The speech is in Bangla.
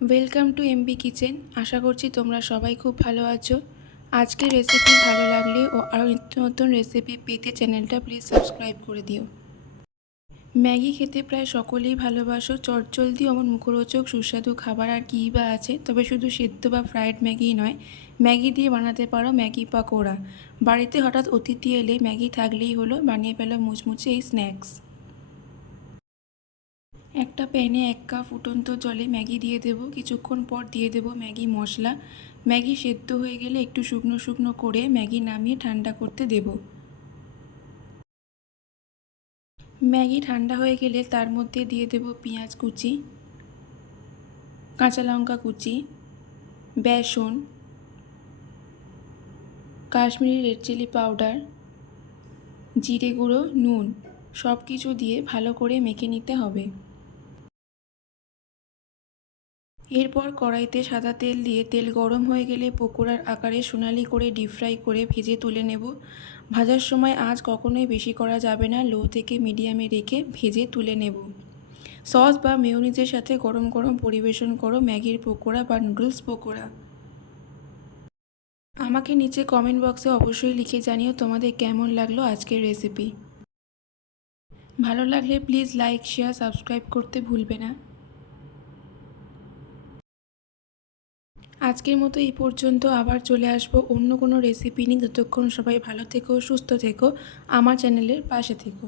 Welcome to MB kitchen. আশা করছি তোমরা সবাই খুব ভালো আছো। আজকের রেসিপি ভালো লাগলে ও আরও নিত্য নতুন রেসিপি পেতে চ্যানেলটা প্লিজ সাবস্ক্রাইব করে দিও। ম্যাগি খেতে প্রায় সকলেই ভালোবাসো। চটজলদি আমার মুখরোচক সুস্বাদু খাবার আর কী বা আছে। তবে শুধু সেদ্ধ বা ফ্রায়েড ম্যাগি নয়, ম্যাগি দিয়ে বানাতে পারো ম্যাগি পাকোড়া। বাড়িতে হঠাৎ অতিথি এলে ম্যাগি থাকলেই হলো, বানিয়ে ফেলো মুচমুচে এই স্ন্যাক্স। একটা প্যানে 1 কাপ ফুটন্ত জলে ম্যাগি দিয়ে দেব। কিছুক্ষণ পর দিয়ে দেব ম্যাগি মশলা। ম্যাগি সেদ্ধ হয়ে গেলে একটু শুকনো শুকনো করে ম্যাগি নামিয়ে ঠান্ডা করতে দেব। ম্যাগি ঠান্ডা হয়ে গেলে তার মধ্যে দিয়ে দেব পেঁয়াজ কুচি, কাঁচা লঙ্কা কুচি, বেসন, কাশ্মীরি রেড চিলি পাউডার, জিরে গুঁড়ো, নুন সব কিছু দিয়ে ভালো করে মেখে নিতে হবে। এরপর কড়াইতে সাদা তেল দিয়ে তেল গরম হয়ে গেলে পকোড়ার আকারে সোনালি করে ডিপ ফ্রাই করে ভেজে তুলে নেব। ভাজার সময় আঁচ কখনোই বেশি করা যাবে না, লো থেকে মিডিয়ামে রেখে ভেজে তুলে নেব। সস বা মেয়োনিজের সাথে গরম গরম পরিবেশন করো ম্যাগির পকোড়া বা নুডলস পকোড়া। আমাকে নিচে কমেন্ট বক্সে অবশ্যই লিখে জানিও তোমাদের কেমন লাগলো আজকের রেসিপি। ভালো লাগলে প্লিজ লাইক, শেয়ার, সাবস্ক্রাইব করতে ভুলবে না। আজকের মতো এই পর্যন্ত। আবার চলে আসবো অন্য কোনো রেসিপি নিয়ে। ততক্ষণ সবাই ভালো থেকো, সুস্থ থেকো, আমার চ্যানেলের পাশে থেকো।